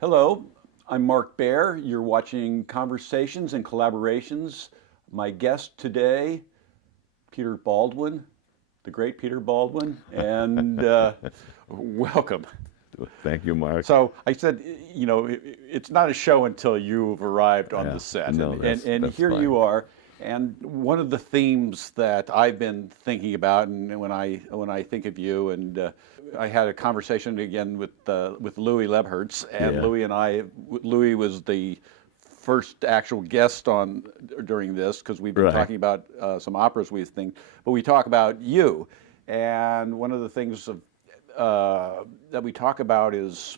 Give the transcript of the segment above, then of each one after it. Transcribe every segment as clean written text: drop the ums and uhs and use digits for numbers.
Hello, I'm Mark Baer. You're watching Conversations and Collaborations. My guest today, Peter Baldwin, the great Peter Baldwin, and welcome. Thank you, Mark. So I said, it's not a show until you've arrived on Yeah, the set, no, and that's here fine. you are. And one of the themes that I've been thinking about, and when I think of you, and I had a conversation again with Louis Lebhertz, and Yeah, Louis was the first actual guest on during this because we've been right. talking about some operas we think, but we talk about you, and one of the things that we talk about is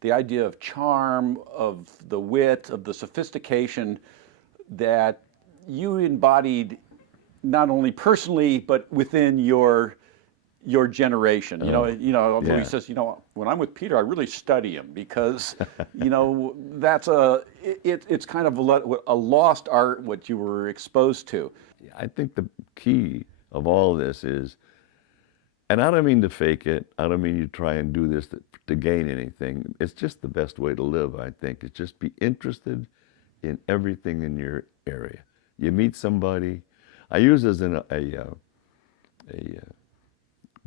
the idea of charm, of the wit, of the sophistication that you embodied not only personally but within your generation. Oh, Although he yeah, says, when I'm with Peter, I really study him because, it's kind of a lost art what you were exposed to. I think the key of all this is, and I don't mean to fake it, I don't mean you try and do this to gain anything. It's just the best way to live, I think. It's just be interested in everything in your area. You meet somebody, I use as a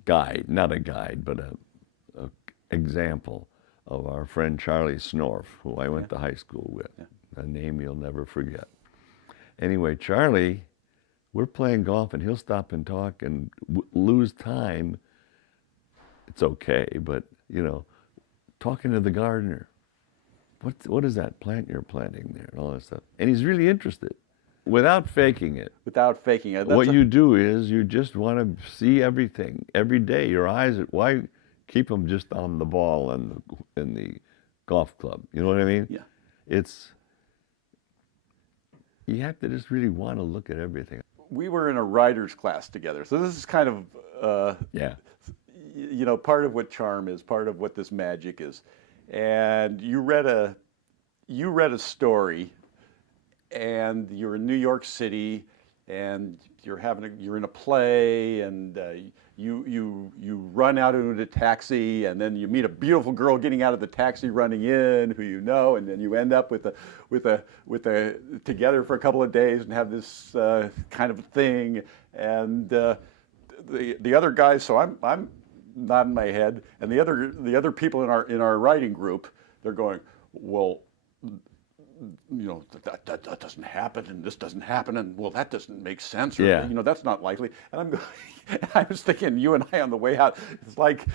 guide, not a guide, but a example of our friend Charlie Snorf, who I went to high school with, a name you'll never forget. Anyway, Charlie, we're playing golf and he'll stop and talk and lose time. It's okay, but talking to the gardener. What is that plant you're planting there and all that stuff? And he's really interested without faking it. Without faking it. What you do is you just want to see everything every day. Your eyes, why keep them just on the ball and in the golf club? You know what I mean? Yeah. You have to just really want to look at everything. We were in a writer's class together, so this is kind of Yeah. part of what charm is, part of what this magic is. And you read a story, and you're in New York City, and you're in a play, and you run out into a taxi, and then you meet a beautiful girl getting out of the taxi, running in, who you know, and then you end up with a together for a couple of days and have this kind of thing, and the other guys. So I'm nodding my head, and the other people in our writing group, they're going, well, that doesn't happen, and this doesn't happen, and well, that doesn't make sense, or Yeah. that's not likely. And I'm going, I was thinking, you and I on the way out, it's like,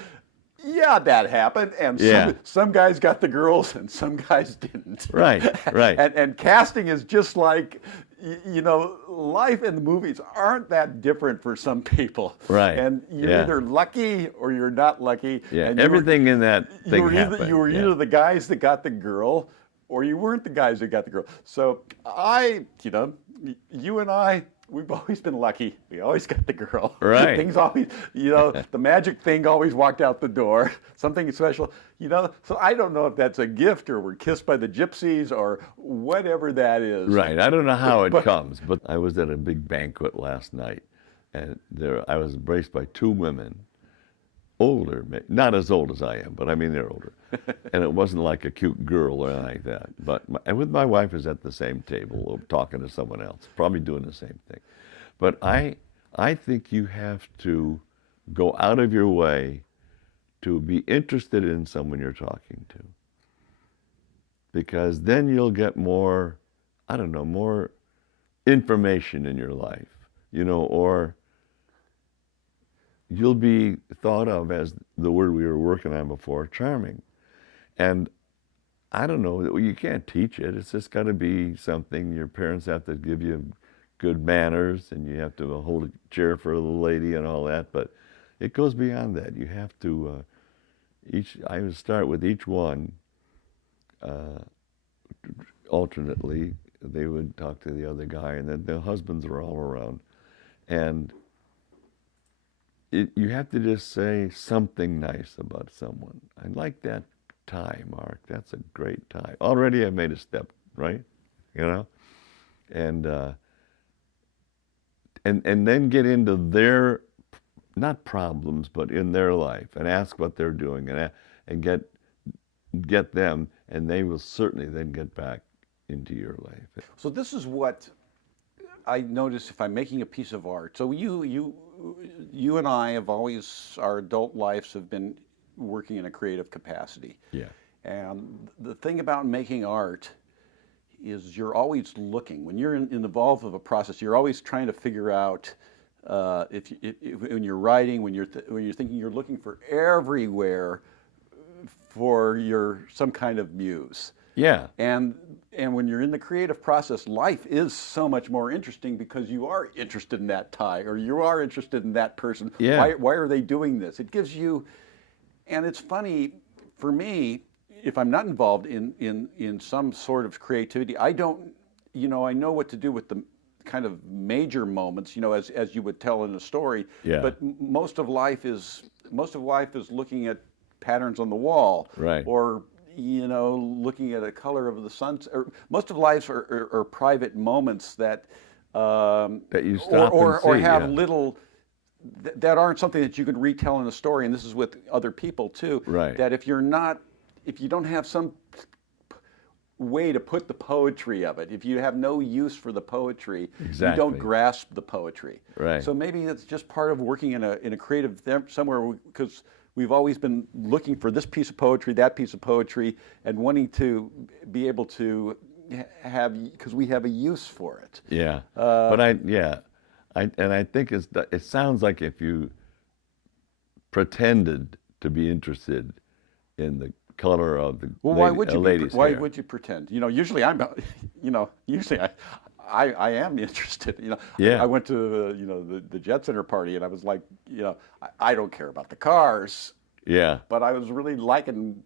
yeah, that happened, and Yeah. some guys got the girls, and some guys didn't. Right, right. And casting is just like, life and the movies aren't that different for some people. Right. And you're Yeah. either lucky or you're not lucky. Yeah, And everything in that thing happened. You were Yeah. either the guys that got the girl, or you weren't the guys that got the girl. So you and I, we've always been lucky. We always got the girl. Right. Things always, the magic thing always walked out the door. Something special, So I don't know if that's a gift, or we're kissed by the gypsies, or whatever that is. Right. I don't know how it comes, but I was at a big banquet last night, and I was embraced by two women, older, not as old as I am, but I mean they're older. And it wasn't like a cute girl or anything like that. But and with my wife is at the same table talking to someone else, probably doing the same thing. But I think you have to go out of your way to be interested in someone you're talking to, because then you'll get more, I don't know, more information in your life, or you'll be thought of as the word we were working on before, charming. And I don't know, you can't teach it. It's just got to be something. Your parents have to give you good manners, and you have to hold a chair for a little lady and all that. But it goes beyond that. You have to, I would start with each one alternately. They would talk to the other guy, and then the husbands are all around. And you have to just say something nice about someone. I like that tie, Mark. That's a great tie. Already I made a step, right? And then get into their, not problems, but in their life, and ask what they're doing, and get them, and they will certainly then get back into your life. So this is what I notice if I'm making a piece of art. So you and I have always, our adult lives have been working in a creative capacity. Yeah. And the thing about making art is you're always looking. When you're in the involved of a process, you're always trying to figure out if when you're writing, when you're thinking, you're looking for everywhere for some kind of muse. Yeah. And when you're in the creative process, life is so much more interesting because you are interested in that tie, or you are interested in that person. Yeah. Why are they doing this? It gives you, and it's funny for me, if I'm not involved in some sort of creativity, I don't, I know what to do with the kind of major moments, as you would tell in a story. Yeah. But most of life is looking at patterns on the wall, Right. or looking at a color of the sun. Or most of life are private moments that you stop or and see, have yeah. little that aren't something that you could retell in a story. And this is with other people too. Right. That if you don't have some way to put the poetry of it, if you have no use for the poetry, Exactly. you don't grasp the poetry. Right. So maybe it's just part of working in a creative somewhere, because we've always been looking for this piece of poetry, that piece of poetry, and wanting to be able to have, because we have a use for it. Yeah. But I think it sounds like if you pretended to be interested in the color of the Why would you lady's why hair. would you pretend? Usually usually I am interested. Yeah. I went to the Jet Center party, and I was like, I don't care about the cars, Yeah. but I was really liking,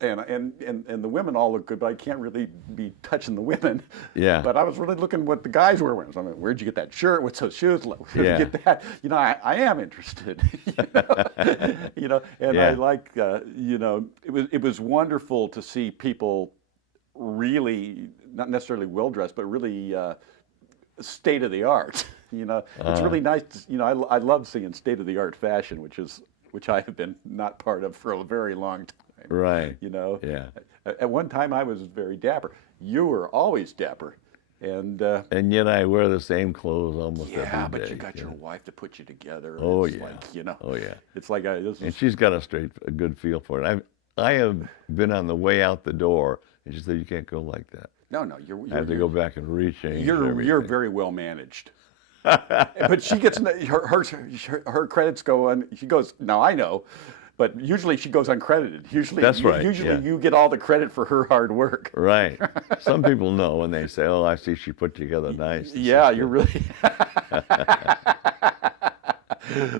and the women all look good, but I can't really be touching the women. Yeah. But I was really looking what the guys were wearing. So I'm like, where'd you get that shirt? What's those shoes? Where'd Yeah. you get that? I am interested. And Yeah. I like, it was wonderful to see people really, not necessarily well dressed, but really state of the art. It's really nice. I love seeing state of the art fashion, which I have been not part of for a very long time. Right. Yeah. At one time, I was very dapper. You were always dapper, and yet I wear the same clothes almost every day. yeah, but you got your wife to put you together. Oh, It's yeah. like, Oh, yeah. It's like And she's got a good feel for it. I have been on the way out the door, and she said, "You can't go like that." no, I have to go back and rechange. You're everything. very well managed. But she gets her credits go on. She goes, "Now I know," but usually she goes uncredited. That's right, Usually yeah. you get all the credit for her hard work. Right. Some people know when they say, "Oh, I see she put together nice." Yeah, you're really.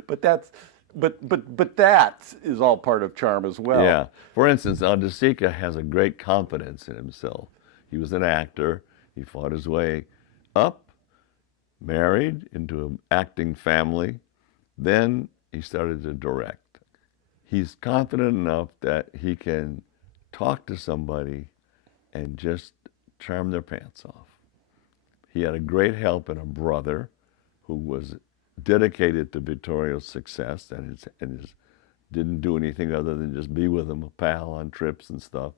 But that is all part of charm as well. Yeah. For instance, Desika has a great confidence in himself. He was an actor. He fought his way up, married into an acting family. Then he started to direct. He's confident enough that he can talk to somebody and just charm their pants off. He had a great help in a brother who was dedicated to Vittorio's success and didn't do anything other than just be with him, a pal on trips and stuff.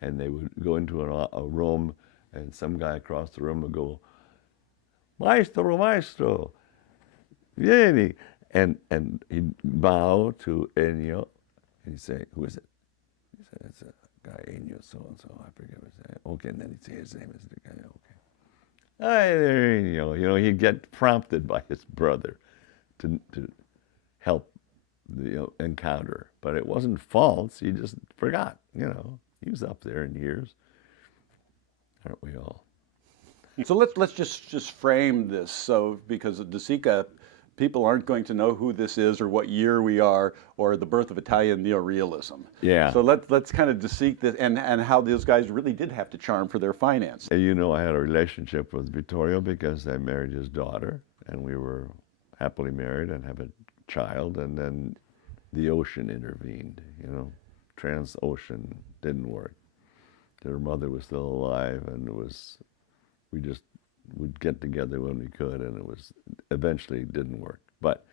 And they would go into a room, and some guy across the room would go, "Maestro, maestro, vieni." And he'd bow to Ennio, and he'd say, "Who is it?" He said, "It's a guy, Ennio, so-and-so, I forget his name." Okay, and then he'd say his name is the guy, okay. "Hi there, Ennio." He'd get prompted by his brother to help the encounter. But it wasn't false, he just forgot, He was up there in years. Aren't we all? So let's just frame this. So because of Desika, people aren't going to know who this is or what year we are or the birth of Italian neorealism. Yeah. So let's kind of Desika this and how those guys really did have to charm for their finance. I had a relationship with Vittorio because I married his daughter, and we were happily married and have a child, and then the ocean intervened, Trans-ocean didn't work. Their mother was still alive, and we just would get together when we could, and it eventually didn't work. But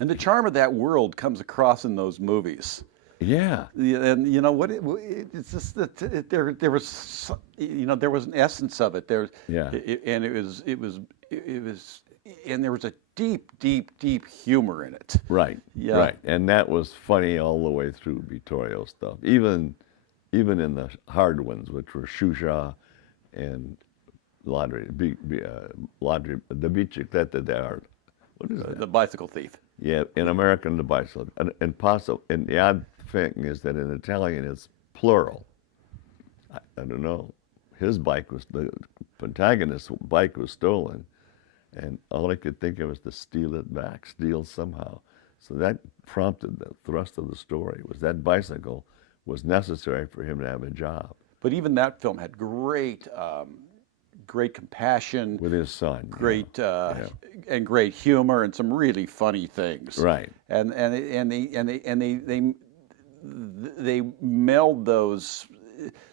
And the charm of that world comes across in those movies. Yeah, And you know what? It's just that there was there was an essence of it there, yeah, and it was and there was a deep, deep, deep humor in it. right, Yeah. right. And that was funny all the way through Vittorio stuff. Even in the hard ones, which were Shusha and Ladri, the bicicletta d'arte. What is that? The bicycle thief. Yeah, in American, the bicycle. And possible, and the odd thing is that in Italian it's plural. I don't know. His bike was, the protagonist's bike was stolen, and all I could think of was to steal it back, steal somehow. So that prompted the thrust of the story, was that bicycle was necessary for him to have a job But even that film had great compassion, with his son. great Yeah. and great humor, and some really funny things. Right. They meld those.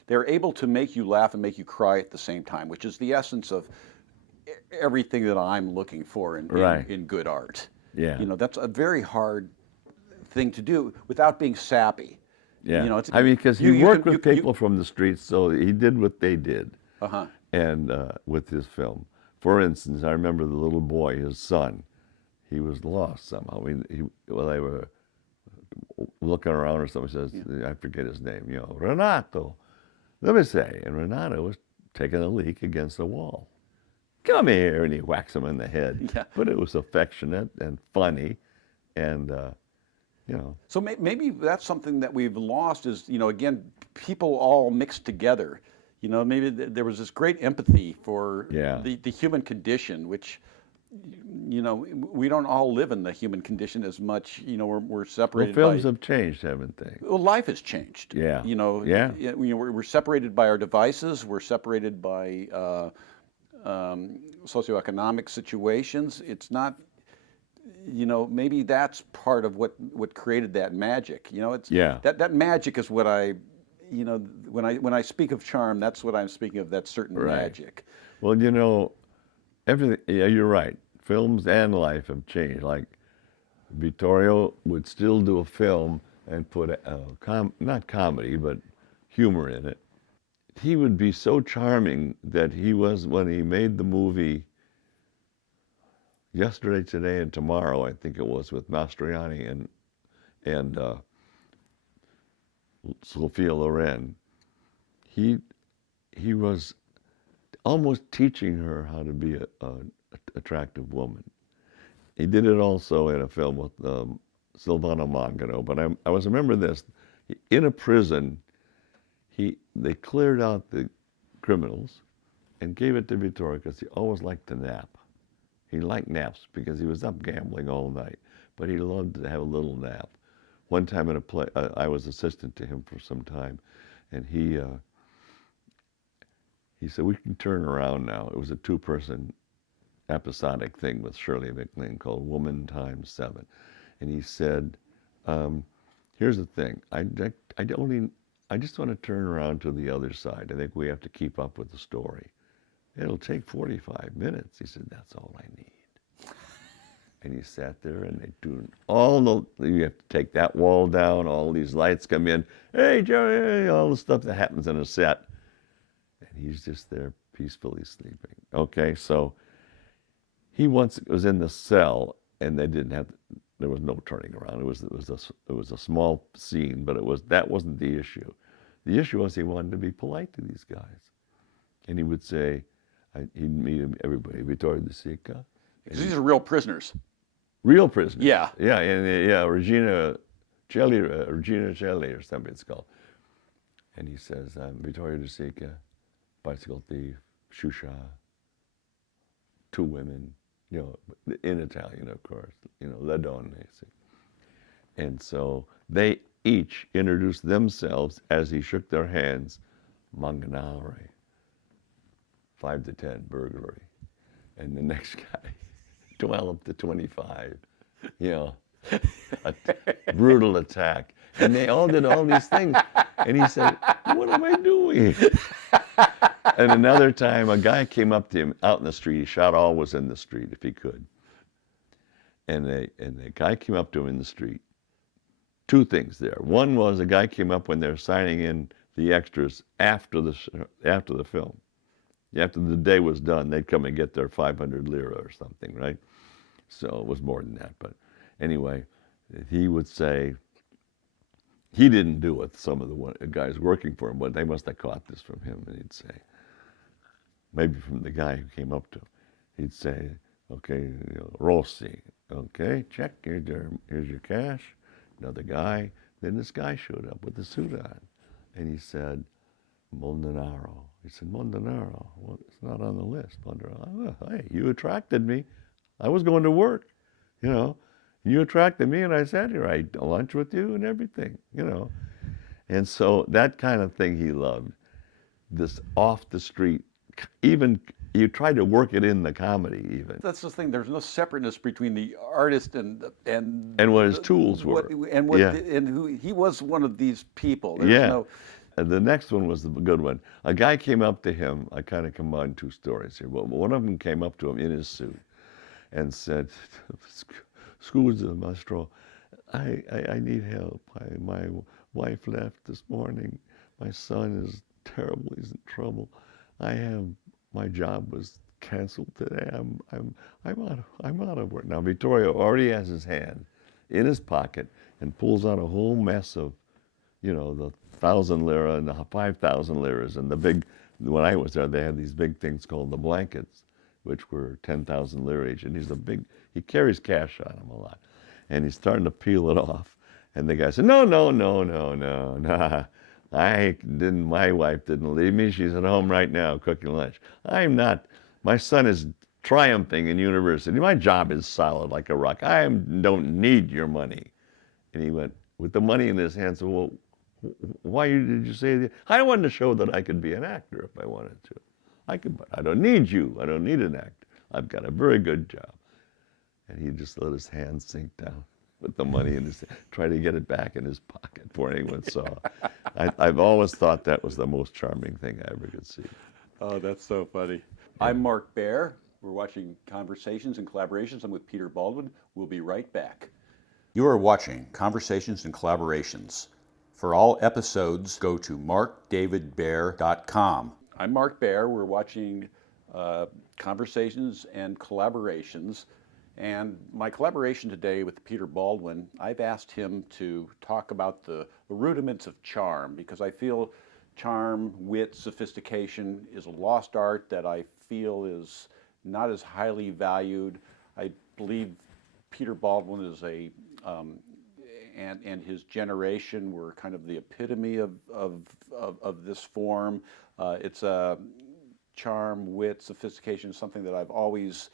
They're able to make you laugh and make you cry at the same time, which is the essence of everything that I'm looking for Right. in good art. Yeah. You know, that's a very hard thing to do without being sappy. Yeah. You know, it's, I mean, because he you worked can- with people from the streets, so he did what they did. Uh-huh. And with his film. For instance, I remember the little boy, his son, he was lost somehow. Well, they were looking around or something, says, I forget his name, Renato, let me say. And Renato was taking a leak against the wall. Come here, and he whacks him in the head. Yeah. But it was affectionate and funny, and, So maybe that's something that we've lost is, again, people all mixed together. Maybe there was this great empathy for Yeah. the human condition, which, we don't all live in the human condition as much. We're well, separated films by. have changed, haven't they? Well, life has changed. Yeah. Yeah. Yeah. We're separated by our devices. We're separated by socioeconomic situations. It's not. Maybe that's part of what created that magic. It's Yeah. that magic is what I, when I speak of charm, that's what I'm speaking of. That certain Right. magic. Well, everything, yeah, you're right. Films and life have changed. Like, Vittorio would still do a film and put not comedy, but humor in it. He would be so charming that when he made the movie Yesterday, Today, and Tomorrow, I think it was, with Mastroianni and Sophia Loren, he was almost teaching her how to be an attractive woman. He did it also in a film with Silvano Mangano. But I always remember this: in a prison, they cleared out the criminals and gave it to Vittorio because he always liked to nap. He liked naps because he was up gambling all night, but he loved to have a little nap. One time in a play, I was assistant to him for some time, and he said, "We can turn around now." It was a two-person episodic thing with Shirley MacLaine called Woman Times 7. And he said, here's the thing, I just want to turn around to the other side. I think we have to keep up with the story. It'll take 45 minutes. He said, that's all I need. And he sat there and they do you have to take that wall down, all these lights come in, hey, Joey, all the stuff that happens in a set. And he's just there peacefully sleeping. Okay, so he once was in the cell, and there was no turning around. It was a small scene, but that wasn't the issue. The issue was he wanted to be polite to these guys, and he would say, he'd meet everybody, Vittorio De Sica. These are real prisoners. Real prisoners. Yeah. Yeah, and Regina Celli or something it's called. And he says, I'm Vittorio De Sica, bicycle thief, Shusha, two women, in Italian, of course, le donne. And so they each introduced themselves as he shook their hands, Manganare, 5 to 10, burglary. And the next guy, 12 to 25, a brutal attack. And they all did all these things. And he said, what am I doing? And another time, a guy came up to him out in the street. He shot always in the street if he could. And the guy came up to him in the street. two things there. One was a guy came up when they're signing in the extras after the film. After the day was done, they'd come and get their 500 lira or something, right? So it was more than that. But anyway, he would say, he didn't do it, some of the guys working for him, but they must have caught this from him. And he'd say, maybe from the guy who came up to him, he'd say, okay, Rossi, okay, check, here's your cash. Another guy. Then this guy showed up with the suit on. And he said, Mondanaro. He said, Mondanaro. Well, it's not on the list. Mondanaro. Oh, hey, you attracted me. I was going to work, you know. You attracted me, and I sat here. I ate lunch with you and everything, you know. And so that kind of thing he loved. This off the street, even you tried to work it in the comedy even. That's the thing. There's no separateness between the artist and what his tools were. And who he was one of these people. There's Yeah. no, And the next one was the good one. A guy came up to him. I kind of combined two stories here. Well, one of them came up to him in his suit and said, "Scusa, maestro, I need help. My wife left this morning. My son is terrible. He's in trouble. My job was canceled today. I'm out of work." Now Vittorio already has his hand in his pocket and pulls out a whole mess of, you know, the 1,000 lira and the 5,000 liras and the big. When I was there, they had these big things called the blankets, which were 10,000 lira each. And he carries cash on him a lot, and he's starting to peel it off. And the guy said, "No, no, no, no, no, nah. My wife didn't leave me. She's at home right now cooking lunch. I'm not, my son is triumphing in university. My job is solid like a rock. I don't need your money." And he went, with the money in his hand, said, "Well, why did you say that?" "I wanted to show that I could be an actor if I wanted to. But I don't need you. I don't need an actor. I've got a very good job." And he just let his hand sink down with the money in his, try to get it back in his pocket before anyone saw. I've always thought that was the most charming thing I ever could see. Oh, that's so funny. I'm Mark Baer. We're watching Conversations and Collaborations. I'm with Peter Baldwin. We'll be right back. You are watching Conversations and Collaborations. For all episodes, go to markdavidbaer.com. I'm Mark Baer. We're watching Conversations and Collaborations. And my collaboration today with Peter Baldwin, I've asked him to talk about the rudiments of charm, because I feel charm, wit, sophistication is a lost art that I feel is not as highly valued. I believe Peter Baldwin is and his generation were kind of the epitome of this form. It's a charm, wit, sophistication, something that I've always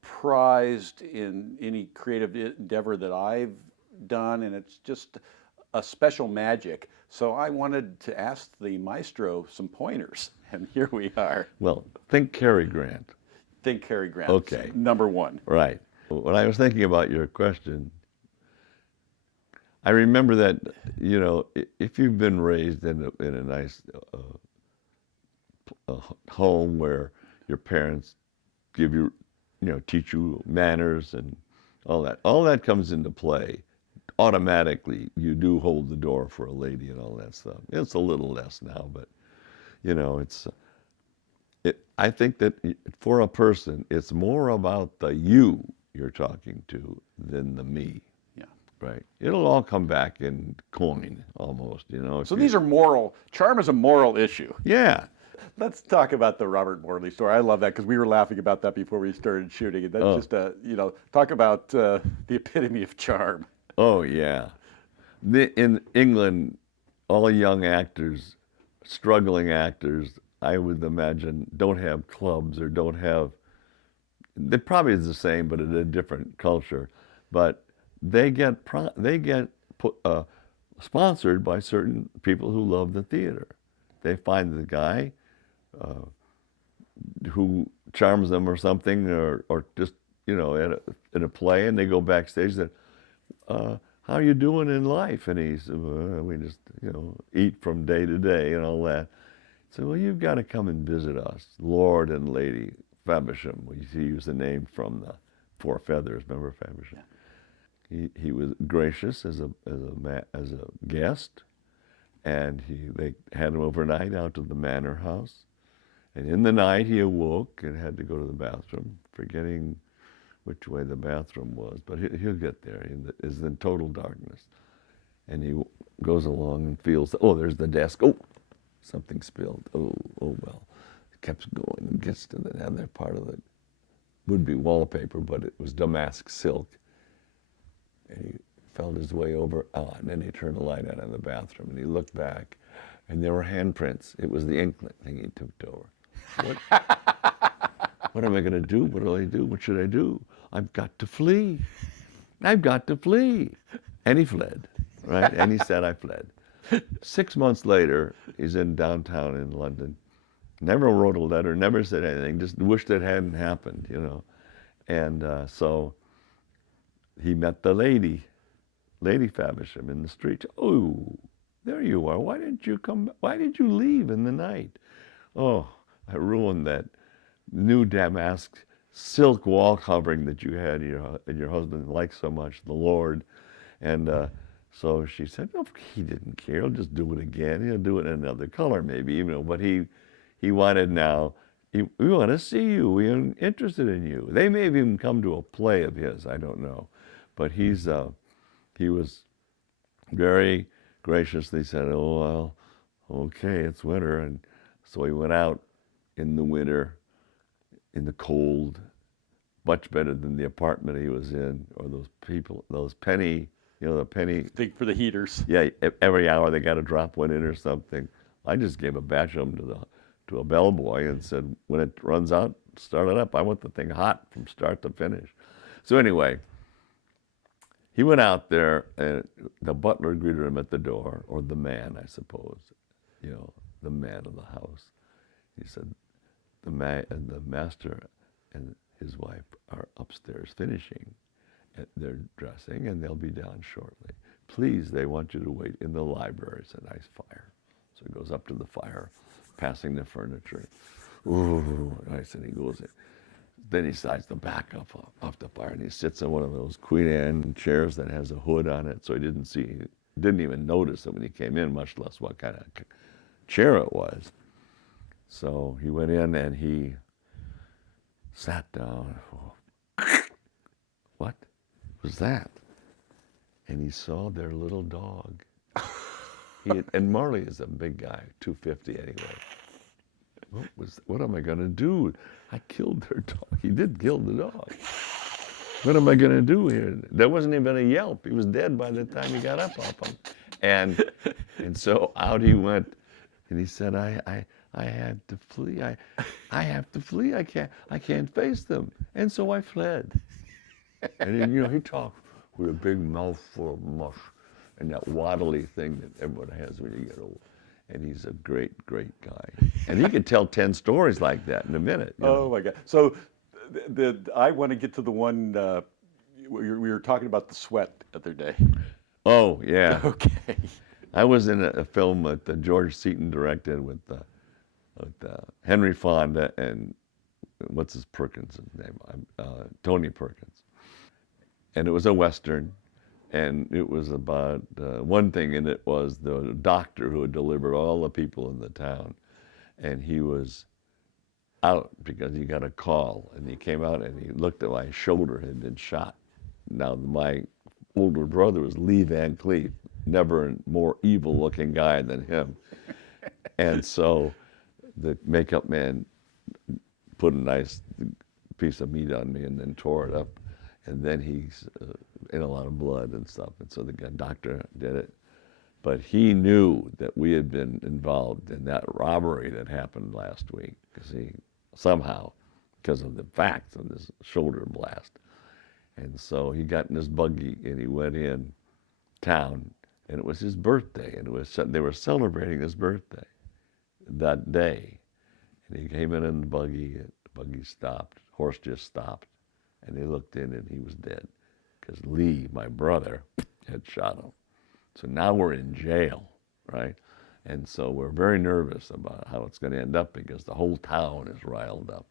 prized in any creative endeavor that I've done, and it's just a special magic. So I wanted to ask the maestro some pointers, and here we are. Well, think Cary Grant. Think Cary Grant. Okay. Number one. Right. When I was thinking about your question, I remember that, you know, if you've been raised in a nice home where your parents give you, you know, teach you manners and all that comes into play. Automatically, you do hold the door for a lady and all that stuff. It's a little less now, but, you know, I think that for a person, it's more about the you you're talking to than the me. Yeah. Right. It'll all come back in coin almost, you know. So these are moral. Charm is a moral issue. Yeah. Let's talk about the Robert Morley story. I love that because we were laughing about that before we started shooting. And that's just you know, talk about the epitome of charm. Oh, yeah. In England, all young actors, struggling actors, I would imagine, don't have clubs or don't have, they probably is the same, but in a different culture. But they get sponsored by certain people who love the theater. They find the guy who charms them or something, or just, you know, in a play, and they go backstage and how are you doing in life? And he said, "Well, we just, you know, eat from day to day and all that." So, "Well, you've got to come and visit us, Lord and Lady Faversham." We used the name from the Four Feathers, remember Faversham? Yeah. he was gracious as a guest, and they had him overnight out to the manor house. And in the night he awoke and had to go to the bathroom, forgetting which way the bathroom was. But he'll get there. Is in total darkness, and he goes along and feels. Oh, there's the desk. Oh, something spilled. Oh, oh well. Keeps going and gets to the other part of it. Would be wallpaper, but it was damask silk. And he felt his way over, and then he turned the light on in the bathroom, and he looked back, and there were handprints. It was the inklet thing he tipped over. What am I going to do? What do I do? What should I do? I've got to flee. I've got to flee. And he fled, right? And he said, I fled. 6 months later, he's in downtown in London. Never wrote a letter, never said anything, just wished it hadn't happened, you know. And so he met the lady Faversham in the street. Oh, there you are. Why didn't you come? Why did you leave in the night? Oh, I ruined that new damask silk wall covering that you had and your husband liked so much, the Lord. And so she said, no, he didn't care. He'll just do it again. He'll do it in another color maybe, you know. But he wanted now, we want to see you. We're interested in you. They may have even come to a play of his. I don't know. But he was very graciously said, oh, well, okay, it's winter. And so he went out in the winter, in the cold, much better than the apartment he was in, or those people, those penny, you know, the penny. Think for the heaters. Yeah, every hour they got to drop one in or something. I just gave a batch of them to a bellboy and said, when it runs out, start it up. I want the thing hot from start to finish. So anyway, he went out there, and the butler greeted him at the door, or the man, I suppose, you know, the man of the house. He said, the master and his wife are upstairs finishing. They're dressing, and they'll be down shortly. Please, they want you to wait in the library. It's a nice fire. So he goes up to the fire, passing the furniture. Ooh, nice, and he goes in. Then he decides to back up off the fire, and he sits in one of those Queen Anne chairs that has a hood on it, so he didn't even notice it when he came in, much less what kind of chair it was. So he went in and he sat down. What was that? And he saw their little dog. And Marley is a big guy, 250 anyway. What am I going to do? I killed their dog. He did kill the dog. What am I going to do here? There wasn't even a yelp. He was dead by the time he got up off him. And so out he went, and he said, I had to flee. I have to flee. I can't face them. And so I fled. And then, you know, he talked with a big mouthful of mush and that waddly thing that everyone has when you get old. And he's a great, great guy. And he could tell 10 stories like that in a minute. Oh, my God. So I want to get to the one, we were talking about the sweat the other day. Oh, yeah. Okay. I was in a film that George Seaton directed with Henry Fonda and what's his Perkins' name? Tony Perkins. And it was a Western. And it was about, one thing in it was the doctor who had delivered all the people in the town. And he was out because he got a call. And he came out and he looked at my shoulder, had been shot. Now, my older brother was Lee Van Cleef, never a more evil looking guy than him. And so the makeup man put a nice piece of meat on me and then tore it up. And then he's in a lot of blood and stuff. And so the doctor did it. But he knew that we had been involved in that robbery that happened last week, because because of the facts of this shoulder blast. And so he got in his buggy and he went in town, and it was his birthday, and they were celebrating his birthday that day. And he came in the buggy, and the buggy stopped, horse just stopped. And they looked in, and he was dead, because Lee, my brother, had shot him. So now we're in jail, right? And so we're very nervous about how it's going to end up, because the whole town is riled up.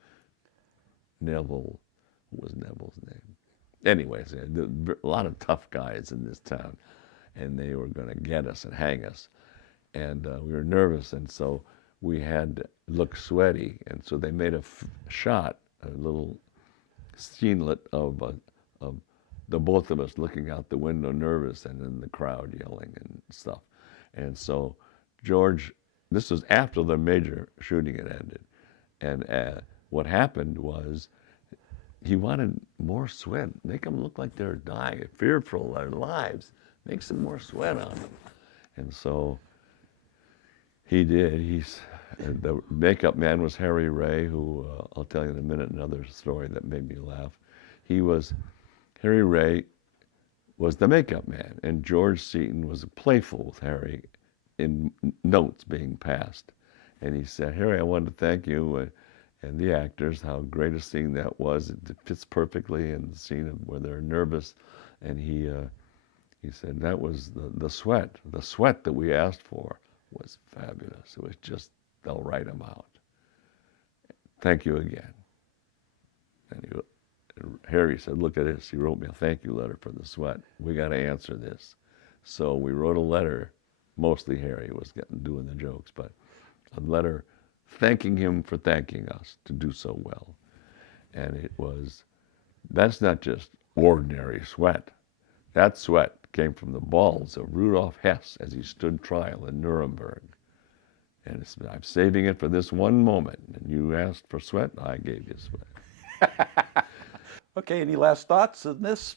Neville, what was Neville's name? Anyways, a lot of tough guys in this town, and they were going to get us and hang us. And we were nervous, and so we had to look sweaty. And so they made a shot, a little scenelet of the both of us looking out the window nervous, and then the crowd yelling and stuff. And so George, this was after the major shooting had ended. And what happened was he wanted more sweat, make them look like they're dying, fearful of their lives, make some more sweat on them. And so he did. The makeup man was Harry Ray, who I'll tell you in a minute another story that made me laugh. Harry Ray was the makeup man, and George Seaton was playful with Harry in notes being passed. And he said, Harry, I wanted to thank you and the actors, how great a scene that was. It fits perfectly in the scene where they're nervous. And he said, that was the sweat. The sweat that we asked for was fabulous. It was just, they'll write them out. Thank you again. And Harry said, look at this. He wrote me a thank you letter for the sweat. We got to answer this. So we wrote a letter. Mostly Harry was doing the jokes, but a letter thanking him for thanking us to do so well. And that's not just ordinary sweat. That sweat came from the balls of Rudolf Hess as he stood trial in Nuremberg. And I'm saving it for this one moment. And you asked for sweat, I gave you sweat. Okay, any last thoughts on this?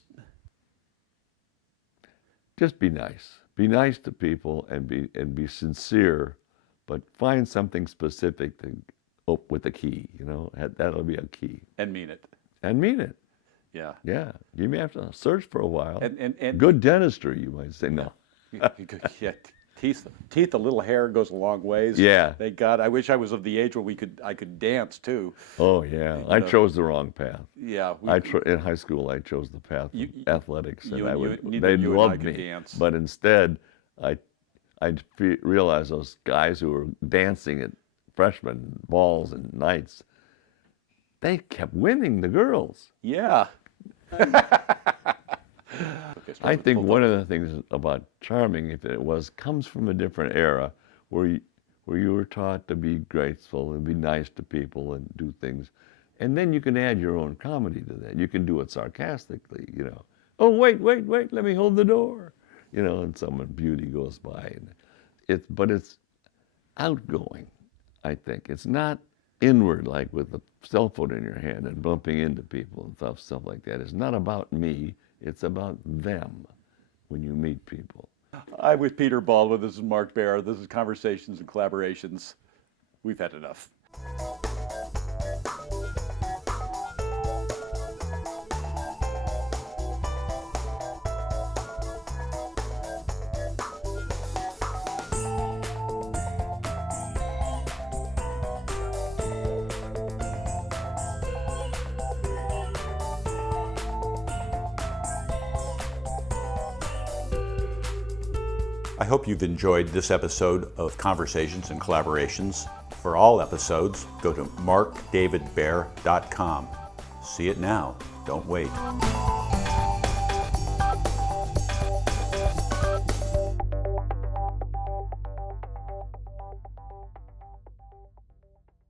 Just be nice. Be nice to people and be sincere, but find something specific with a key, that'll be a key. And mean it. And mean it. Yeah. Yeah. You may have to search for a while. And good dentistry, you might say. No. Yeah, teeth, a little hair goes a long ways. Yeah. Thank God. I wish I was of the age where I could dance too. Oh yeah. I chose the wrong path. Yeah. In high school, I chose the path of athletics, and they loved me. Dance. But instead, I realized those guys who were dancing at freshman balls and nights, they kept winning the girls. Yeah. I think one of the things about charming, comes from a different era where you were taught to be graceful and be nice to people and do things. And then you can add your own comedy to that. You can do it sarcastically, Oh, wait, let me hold the door. And someone beauty goes by. But it's outgoing, I think. It's not inward, like with the cell phone in your hand and bumping into people and stuff like that. It's not about me. It's about them when you meet people. I'm with Peter Baldwin. This is Mark Baer. This is Conversations and Collaborations. We've had enough. I hope you've enjoyed this episode of Conversations and Collaborations. For all episodes, go to markdavidbaer.com. See it now. Don't wait.